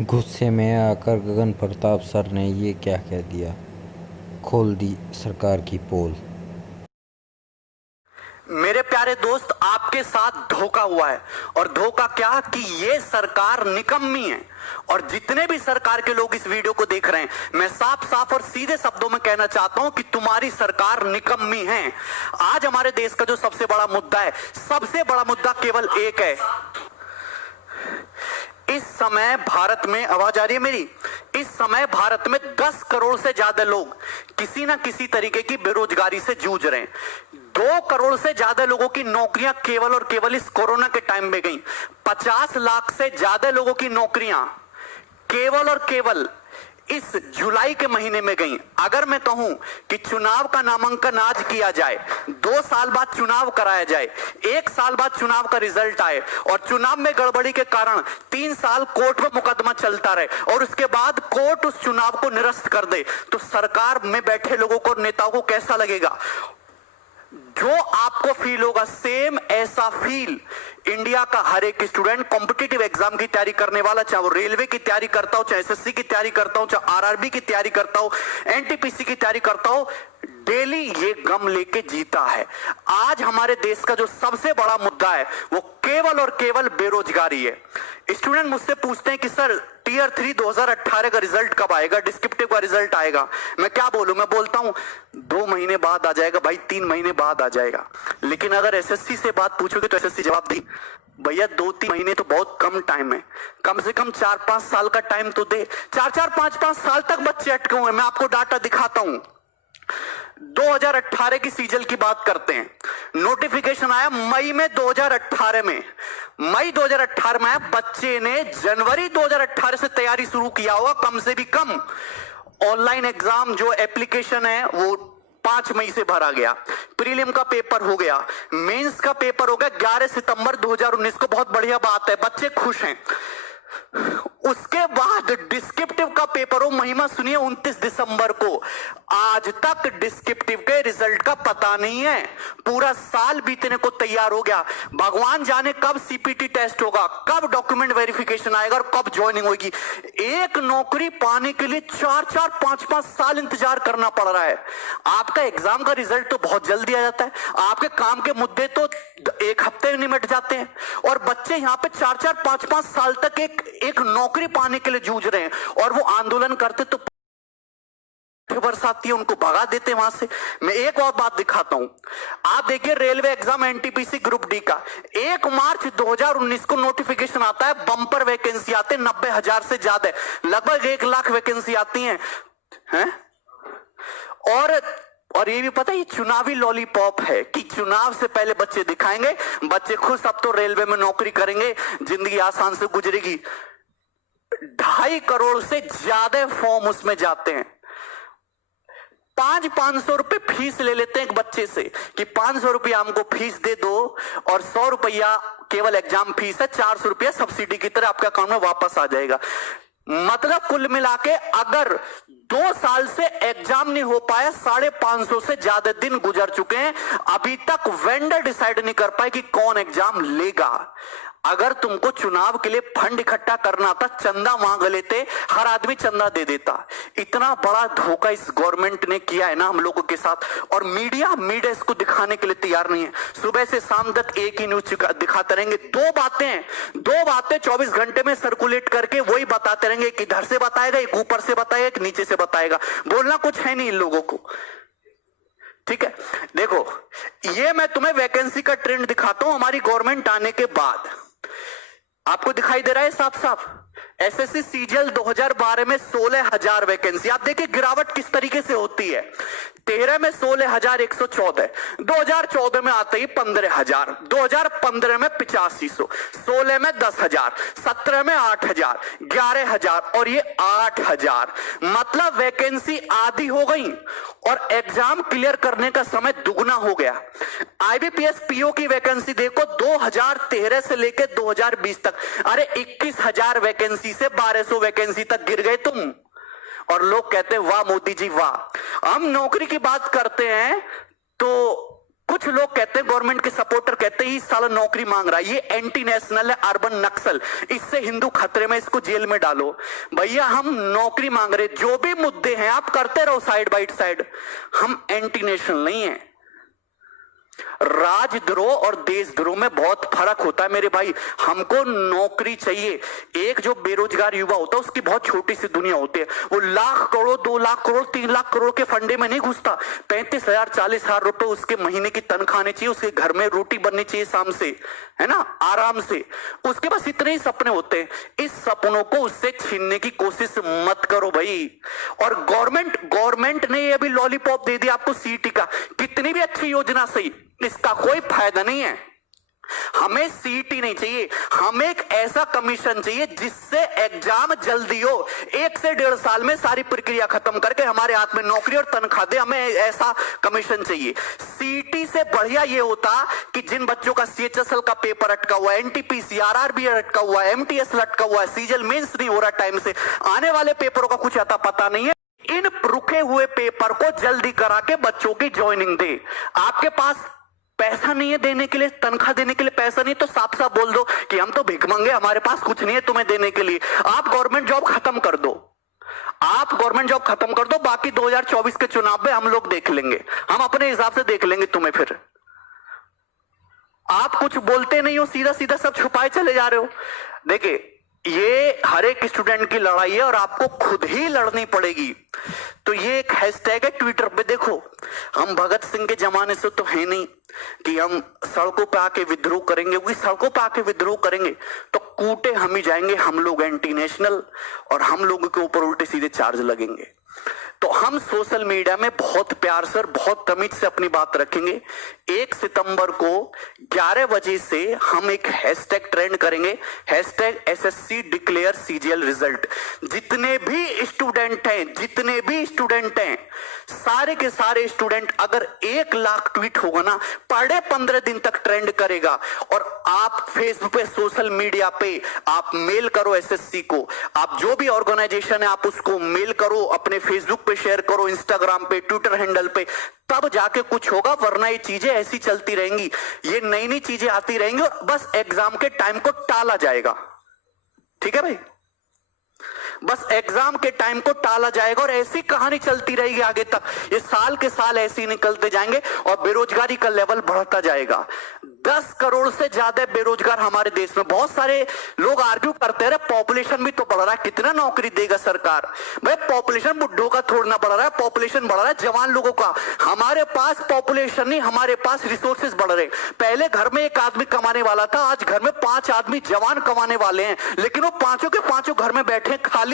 गुस्से में आकर गगन प्रताप सर ने ये क्या कह दिया, खोल दी सरकार की पोल। मेरे प्यारे दोस्त, आपके साथ धोखा हुआ है। और धोखा क्या कि ये सरकार निकम्मी है। और जितने भी सरकार के लोग इस वीडियो को देख रहे हैं, मैं साफ साफ और सीधे शब्दों में कहना चाहता हूं कि तुम्हारी सरकार निकम्मी है। आज हमारे देश का जो सबसे बड़ा मुद्दा है, सबसे बड़ा मुद्दा केवल एक है। इस समय भारत में, आवाज आ रही है मेरी? इस समय भारत में 10 करोड़ से ज्यादा लोग किसी ना किसी तरीके की बेरोजगारी से जूझ रहे हैं। 2 करोड़ से ज्यादा लोगों की नौकरियां केवल और केवल इस कोरोना के टाइम में गई। 50 लाख से ज्यादा लोगों की नौकरियां केवल और केवल इस जुलाई के महीने में गई। अगर मैं कहूं कि चुनाव का नामांकन आज किया जाए, 2 साल बाद चुनाव कराया जाए, 1 साल बाद चुनाव का रिजल्ट आए और चुनाव में गड़बड़ी के कारण 3 साल कोर्ट में मुकदमा चलता रहे और उसके बाद कोर्ट उस चुनाव को निरस्त कर दे, तो सरकार में बैठे लोगों को, नेताओं को कैसा लगेगा? जो आपको फील होगा, सेम ऐसा फील इंडिया का हर एक स्टूडेंट, कॉम्पिटिटिव एग्जाम की तैयारी करने वाला, चाहे वो रेलवे की तैयारी करता हो, चाहे एसएससी की तैयारी करता हो, चाहे आरआरबी की तैयारी करता हो, एनटीपीसी की तैयारी करता हो, डेली ये गम लेके जीता है। आज हमारे देश का जो सबसे बड़ा मुद्दा है वो केवल और केवल बेरोजगारी है। स्टूडेंट मुझसे पूछते हैं कि सर टीयर 3 2018 का रिजल्ट कब आएगा, डिस्क्रिप्टिव का रिजल्ट आएगा? मैं क्या बोलूं? मैं बोलता हूं 2 महीने बाद आ जाएगा भाई, 3 महीने बाद आ जाएगा। लेकिन अगर एसएससी से बात पूछोगे तो एसएससी जवाब दी, भैया 2-3 महीने तो बहुत कम टाइम है, कम से कम 4-5 साल का टाइम तो दे। 4-4 5-5 साल तक बच्चे अटके हुए। मैं आपको डाटा दिखाता हूं। 2018 की सीजल की बात करते हैं। नोटिफिकेशन आया मई में 2018 में, मई 2018 में आया। बच्चे ने जनवरी 2018 से तैयारी शुरू किया होगा कम से भी कम। ऑनलाइन एग्जाम जो एप्लीकेशन है वो 5 मई से भरा गया। प्रीलिम का पेपर हो गया, मेंस का पेपर हो गया 11 सितंबर 2019 को। बहुत बढ़िया बात है, बच्चे खुश हैं। उसके बाद डिस्क्रिप्टिव का पेपर हो, महिमा सुनिए, 29 दिसंबर को। आज तक डिस्क्रिप्टिव के रिजल्ट का पता नहीं है। पूरा साल बीतने को तैयार हो गया। भगवान जाने कब सीपीटी टेस्ट होगा, कब डॉक्यूमेंट वेरिफिकेशन आएगा और कब ज्वाइनिंग होगी। एक नौकरी पाने के लिए 4-4 5-5 साल इंतजार करना पड़ रहा है। आपका एग्जाम का रिजल्ट तो बहुत जल्दी आ जाता है, आपके काम के मुद्दे तो 1 हफ्ते में निमट जाते हैं, और बच्चे यहां पे 4-4 5-5 साल तक एक नौकरी पाने के लिए जूझ रहे हैं। और वो आंदोलन करते तो बरसाती है, उनको भगा देते वहां से। मैं एक और बात दिखाता हूं। आप देखिए railway exam NTPC group D का 1 मार्च 2019 को नोटिफिकेशन आता है। बंपर वैकेंसी आते 90,000 से ज्यादा, लगभग 1 लाख वैकेंसी आती हैं है? और ये भी पता है, ये चुनावी लॉलीपॉप है कि चुनाव से पहले बच्चे दिखाएंगे, बच्चे खुश, अब तो रेलवे में नौकरी करेंगे, जिंदगी आसान से गुजरेगी। 2.5 करोड़ से ज्यादा फॉर्म उसमें जाते हैं। 500 रुपए फीस ले लेते हैं एक बच्चे से कि 500 रुपया हमको फीस दे दो और 100 रुपया केवल एग्जाम फीस है, 400 रुपया सब्सिडी की तरह आपके अकाउंट में वापस आ जाएगा। मतलब कुल मिला के अगर 2 साल से एग्जाम नहीं हो पाया, 550 से ज्यादा दिन गुजर चुके हैं, अभी तक वेंडर डिसाइड नहीं कर पाए कि कौन एग्जाम लेगा। अगर तुमको चुनाव के लिए फंड इकट्ठा करना था, चंदा मांग लेते, हर आदमी चंदा दे देता। इतना बड़ा धोखा इस गवर्नमेंट ने किया है ना हम लोगों के साथ, और मीडिया इसको दिखाने के लिए तैयार नहीं है। सुबह से शाम तक एक ही न्यूज दिखाते रहेंगे। दो बातें 24 घंटे में सर्कुलेट करके वही बताते रहेंगे। एक इधर से बताएगा, एक ऊपर से बताएगा, एक नीचे से बताएगा। बोलना कुछ है नहीं इन लोगों को। ठीक है, देखो ये मैं तुम्हें वैकेंसी का ट्रेंड दिखाता हूं हमारी गवर्नमेंट आने के बाद। आपको दिखाई दे रहा है साफ साफ। एसएससी सीजीएल 2012 में 16,000 वैकेंसी। आप देखिए गिरावट किस तरीके से होती है। 13 में 16,114, 2014 में आते ही 15,000, 2015 में 8500, 16 में 10,000, 17 में 8,000, 11,000 और ये 8,000। मतलब वैकेंसी आधी हो गई और एग्जाम क्लियर करने का समय दुगना हो गया। आईबीपीएस पीओ की वैकेंसी देखो 2013 से लेकर 2020 तक, अरे 21,000 वैकेंसी से 1,200 वैकेंसी तक गिर गए तुम। और लोग कहते हैं वाह मोदी जी वाह। हम नौकरी की बात करते हैं तो कुछ लोग कहते हैं, गवर्नमेंट के सपोर्टर कहते हैं, इस साल नौकरी मांग रहा है, ये एंटी नेशनल है, अर्बन नक्सल, इससे हिंदू खतरे में, इसको जेल में डालो। भैया हम नौकरी मांग रहे, जो भी मुद्दे हैं आप करते रहो साइड बाई साइड, हम एंटी नेशनल नहीं है। राजद्रोह और देशद्रोह में बहुत फर्क होता है मेरे भाई। हमको नौकरी चाहिए। एक जो बेरोजगार युवा होता है उसकी बहुत छोटी सी दुनिया होती है, वो लाख करोड़, 2 लाख करोड़, 3 लाख करोड़ के फंडे में नहीं घुसता। 35,000 40,000 रुपए उसके महीने की तनख्वाह आनी चाहिए, उसके घर में रोटी बननी चाहिए शाम से, है ना, आराम से। उसके पास इतने ही सपने होते हैं। इस सपनों को उससे छीनने की कोशिश मत करो भाई। और गवर्नमेंट ने अभी लॉलीपॉप दे दिया आपको सीटी का, कितनी भी अच्छी योजना सही, इसका कोई फायदा नहीं है। हमें सीटी नहीं चाहिए, हमें एक ऐसा कमीशन चाहिए जिससे एग्जाम जल्दी हो, 1 से 1.5 साल में सारी प्रक्रिया खत्म करके हमारे हाथ में नौकरी और तनख्वाह दे। हमें ऐसा कमीशन चाहिए। सीटी से बढ़िया ये होता कि जिन बच्चों का सीएचएसएल का पेपर अटका हुआ है, एनटीपीसी आरआरबी अटका हुआ है, एमटीएस लटका हुआ है, सीजल मेंस नहीं हो रहा टाइम से, आने वाले पेपरों का कुछ आता पता नहीं है, इन रुके हुए पेपर को जल्दी करा के बच्चों की ज्वाइनिंग दे। आपके पास पैसा नहीं है देने के लिए, तनख्वाह देने के लिए पैसा नहीं, तो साफ साफ बोल दो कि हम तो भिखमंगे, हमारे पास कुछ नहीं है तुम्हें देने के लिए। आप गवर्नमेंट जॉब खत्म कर दो, आप गवर्नमेंट जॉब खत्म कर दो, बाकी 2024 के चुनाव में हम लोग देख लेंगे, हम अपने हिसाब से देख लेंगे तुम्हें। फिर आप कुछ बोलते नहीं हो, सीधा सीधा सब छुपाए चले जा रहे हो। देखिए ये हर एक स्टूडेंट की लड़ाई है और आपको खुद ही लड़नी पड़ेगी। तो ये एक हैशटैग है ट्विटर पे, देखो हम भगत सिंह के जमाने से तो है नहीं कि हम सड़कों पे आके विद्रोह करेंगे, क्योंकि सड़कों पे आके विद्रोह करेंगे तो कूटे हम ही जाएंगे, हम लोग एंटी नेशनल, और हम लोगों के ऊपर उल्टे सीधे चार्ज लगेंगे। तो हम सोशल मीडिया में बहुत प्यार से और बहुत तमीज से अपनी बात रखेंगे। 1 सितंबर को 11 बजे से हम एक हैशटैग ट्रेंड करेंगे, hashtag SSC declare CGL result. जितने भी स्टूडेंट हैं, सारे के सारे स्टूडेंट, अगर 1 लाख ट्वीट होगा ना, पर डे 15 दिन तक ट्रेंड करेगा। और आप फेसबुक पे, सोशल मीडिया पे आप मेल करो एसएससी को, आप जो भी ऑर्गेनाइजेशन है आप उसको मेल करो, अपने फेसबुक पे शेयर करो, इंस्टाग्राम पे, ट्विटर हैंडल पे, तब जाके कुछ होगा। वरना ये चीजें ऐसी चलती रहेंगी, ये नई नई चीजें आती रहेंगी और बस एग्जाम के टाइम को टाला जाएगा। ठीक है भाई, बस एग्जाम के टाइम को टाला जाएगा और ऐसी कहानी चलती रहेगी आगे तक। ये साल के साल ऐसे ही निकलते जाएंगे और बेरोजगारी का लेवल बढ़ता जाएगा। 10 करोड़ से ज्यादा बेरोजगार हमारे देश में। बहुत सारे लोग आर्ग्यू करते रहे, पॉपुलेशन भी तो बढ़ रहा है, कितना नौकरी देगा सरकार? भाई पॉपुलेशन बुड्ढों का थोड़ा बढ़ रहा है, पॉपुलेशन बढ़ रहा है जवान लोगों का। हमारे पास पॉपुलेशन नहीं, हमारे पास रिसोर्सेज बढ़ रहे। पहले घर में 1 आदमी कमाने वाला था, आज घर में 5 आदमी जवान कमाने वाले हैं, लेकिन वो पांचों के पांचों घर में बैठे खाली।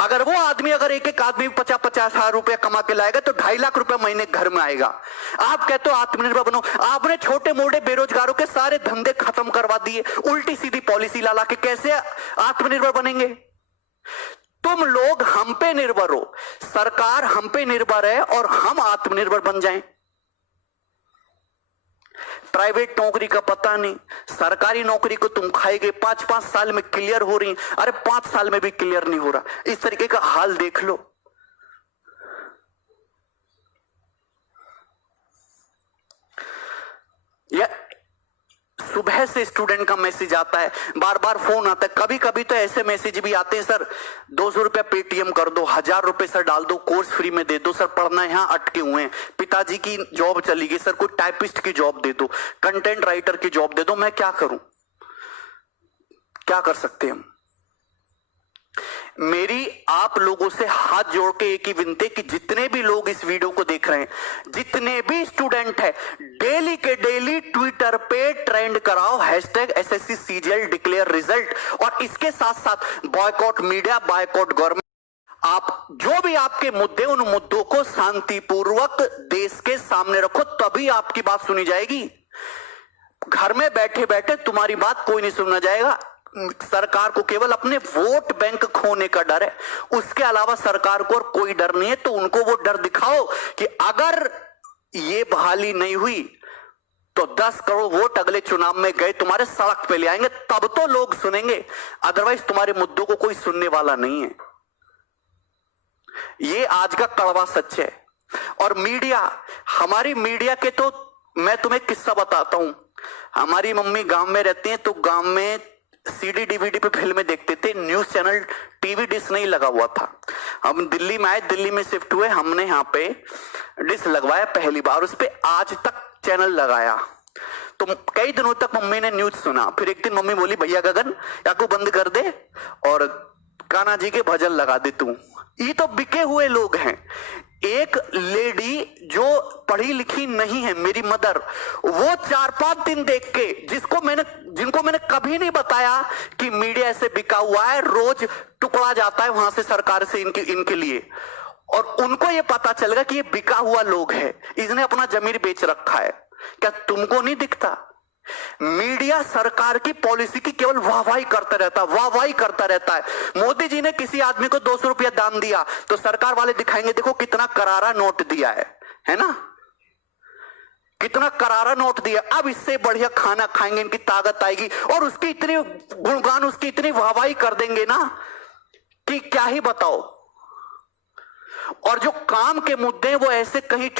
अगर वो आदमी, अगर एक आदमी 50-50 हजार रुपया कमा के लाएगा तो 2.5 लाख रुपया महीने घर में आएगा। आप कहते हो आत्मनिर्भर बनो, आपने छोटे मोटे बेरोजगारों के सारे धंधे खत्म करवा दिए, उल्टी सीधी पॉलिसी ला के। कैसे आत्मनिर्भर बनेंगे? तुम लोग हम पे निर्भर हो, सरकार हम पे निर्भर है और हम आत्मनिर्भर बन जाएं। प्राइवेट नौकरी का पता नहीं, सरकारी नौकरी को तुम खाएगे, 5-5 साल में क्लियर हो रही, अरे 5 साल में भी क्लियर नहीं हो रहा। इस तरीके का हाल देख लो। या सुबह से स्टूडेंट का मैसेज आता है, बार बार फोन आता है, कभी कभी तो ऐसे मैसेज भी आते हैं, सर 200 रुपया पेटीएम कर दो, 1000 रुपए सर डाल दो, कोर्स फ्री में दे दो, सर पढ़ना यहाँ अटके हुए हैं, पिताजी की जॉब चली गई, सर कोई टाइपिस्ट की जॉब दे दो, कंटेंट राइटर की जॉब दे दो। मैं क्या करूं? क्या कर सकते हैं हम? मेरी आप लोगों से हाथ जोड़ के एक ही विनती कि जितने भी लोग इस वीडियो को देख रहे हैं, जितने भी स्टूडेंट हैं, डेली के डेली ट्विटर पे ट्रेंड कराओ hashtag SSC CGL declare result. और इसके साथ साथ बॉयकॉट मीडिया, बॉयकॉट गवर्नमेंट। आप जो भी आपके मुद्दे, उन मुद्दों को शांतिपूर्वक देश के सामने रखो, तभी आपकी बात सुनी जाएगी। घर में बैठे बैठे तुम्हारी बात कोई नहीं सुनना जाएगा। सरकार को केवल अपने वोट बैंक खोने का डर है, उसके अलावा सरकार को और कोई डर नहीं है। तो उनको वो डर दिखाओ कि अगर ये बहाली नहीं हुई तो 10 करोड़ वोट अगले चुनाव में गए तुम्हारे सड़क पे ले आएंगे, तब तो लोग सुनेंगे, अदरवाइज तुम्हारे मुद्दों को कोई सुनने वाला नहीं है। ये आज का कड़वा सच है। और मीडिया, हमारी मीडिया के तो मैं तुम्हें किस्सा बताता हूं। हमारी मम्मी गांव में रहती है, तो गांव में सीडी डीवीडी पे फिल्में देखते थे, न्यूज चैनल टीवी डिश नहीं लगा हुआ था। हम दिल्ली में आए, दिल्ली में शिफ्ट हुए, हमने यहाँ पे डिश लगवाया पहली बार, उस पे आज तक चैनल लगाया। तो कई दिनों तक मम्मी ने न्यूज सुना। फिर एक दिन मम्मी बोली, भैया गगन या को बंद कर दे और कान्हा जी के भजन लगा दे तू। ये तो बिके हुए लोग हैं। एक लेडी जो पढ़ी लिखी नहीं है, मेरी मदर, वो 4-5 दिन देख के, जिनको मैंने कभी नहीं बताया कि मीडिया ऐसे बिका हुआ है, रोज टुकड़ा जाता है वहां से सरकार से इनके लिए, और उनको ये पता चलेगा कि ये बिका हुआ लोग है, इसने अपना जमीर बेच रखा है। क्या तुमको नहीं दिखता? मीडिया सरकार की पॉलिसी की केवल वाहवाही करता रहता है, वाहवाही करता रहता है। मोदी जी ने किसी आदमी को 200 रुपया दान दिया तो सरकार वाले दिखाएंगे, देखो कितना करारा नोट दिया है ना, कितना करारा नोट दिया, अब इससे बढ़िया खाना खाएंगे, इनकी ताकत आएगी, और उसकी इतनी गुणगान, उसकी इतनी वाहवाही कर देंगे ना कि क्या ही बताओ। और जो काम के मुद्दे हैं वो ऐसे कहीं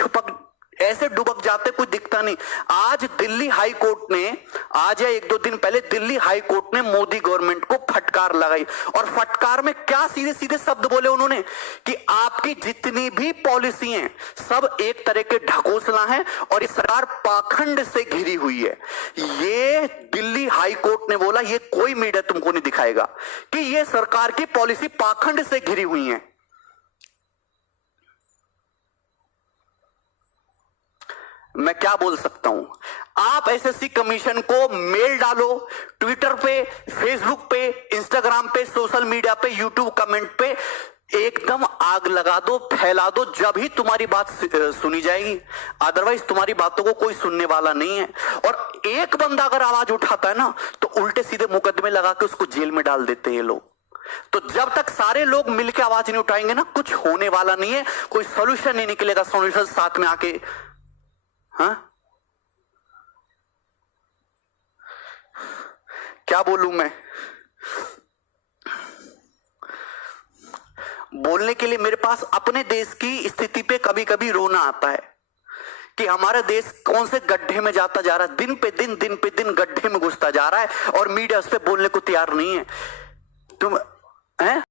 ऐसे डुबक जाते, कोई दिखता नहीं। आज दिल्ली हाई कोर्ट ने, आज या 1-2 दिन पहले दिल्ली हाई कोर्ट ने मोदी गवर्नमेंट को फटकार लगाई, और फटकार में क्या सीधे सीधे शब्द बोले उन्होंने कि आपकी जितनी भी पॉलिसी हैं सब एक तरह के ढकोसला हैं और ये सरकार पाखंड से घिरी हुई है। ये दिल्ली हाई कोर्ट ने बोला, ये कोई मीडिया तुमको नहीं दिखाएगा कि ये सरकार की पॉलिसी पाखंड से घिरी हुई है। मैं क्या बोल सकता हूं? आप एसएससी कमीशन को मेल डालो, ट्विटर पे, फेसबुक पे, इंस्टाग्राम पे, सोशल मीडिया पे, यूट्यूब कमेंट पे एकदम आग लगा दो, फैला दो, जब ही तुम्हारी बात सुनी जाएगी, अदरवाइज तुम्हारी बातों को कोई सुनने वाला नहीं है। और एक बंदा अगर आवाज उठाता है ना तो उल्टे सीधे मुकदमे लगा के उसको जेल में डाल देते हैं ये लोग। तो जब तक सारे लोग मिलकर आवाज नहीं उठाएंगे ना, कुछ होने वाला नहीं है, कोई सोल्यूशन नहीं निकलेगा। सोल्यूशन साथ में आके, हाँ क्या बोलूं मैं? बोलने के लिए मेरे पास अपने देश की स्थिति पे कभी कभी रोना आता है कि हमारा देश कौन से गड्ढे में जाता जा रहा है, दिन पे दिन गड्ढे में घुसता जा रहा है, और मीडिया उस पर बोलने को तैयार नहीं है। तुम हैं